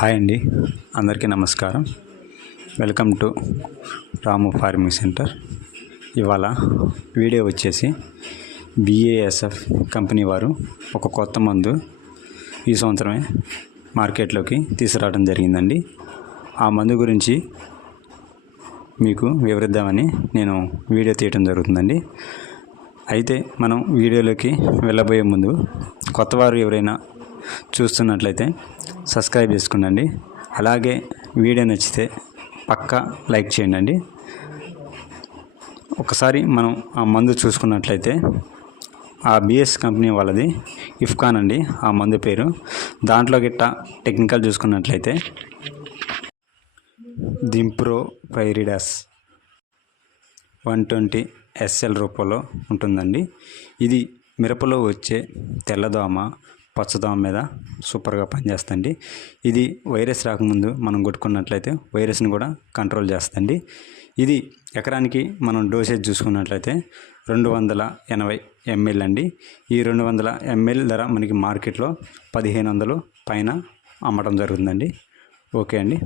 Hi అండి, అందరికీ నమస్కారం. Welcome to Ramu farming centre. ఇవాళ వీడియో వచ్చేసి BASF కంపెనీ వారు ఒక కొత్త మందు ఈ సంవత్సరమే మార్కెట్లోకి తీసుకురావడం జరిగిందండి. ఆ మందు గురించి మీకు వివరిద్దామని నేను వీడియో తీయడం జరుగుతుందండి. అయితే మనం వీడియోలోకి వెళ్ళబోయే ముందు కొత్తవారు ఎవరైనా చూస్తున్నట్లయితే సబ్స్క్రైబ్ చేసుకోండి. అలాగే వీడియో నచ్చితే పక్కా లైక్ చేయండి. ఒకసారి మనం ఆ మందు చూసుకున్నట్లయితే ఆ BASF కంపెనీ వాళ్ళది ఇఫ్కాన్ అండి ఆ మందు పేరు. దాంట్లో గిట్ట టెక్నికల్ చూసుకున్నట్లయితే దింప్రోపైరిడాస్ 120 SL రూపంలో ఉంటుందండి. ఇది మిరపలో వచ్చే తెల్లదోమ, పచ్చదోమ మీద సూపర్గా పనిచేస్తుంది. ఇది వైరస్ రాకముందు మనం కొట్టుకున్నట్లయితే వైరస్ని కూడా కంట్రోల్ చేస్తుంది. ఇది ఎకరానికి మనం డోసేజ్ చూసుకున్నట్లయితే 280 ml అండి. ఈ 200 ml ధర మనకి మార్కెట్లో 1500 పైన అమ్మటం జరుగుతుందండి. ఓకే అండి.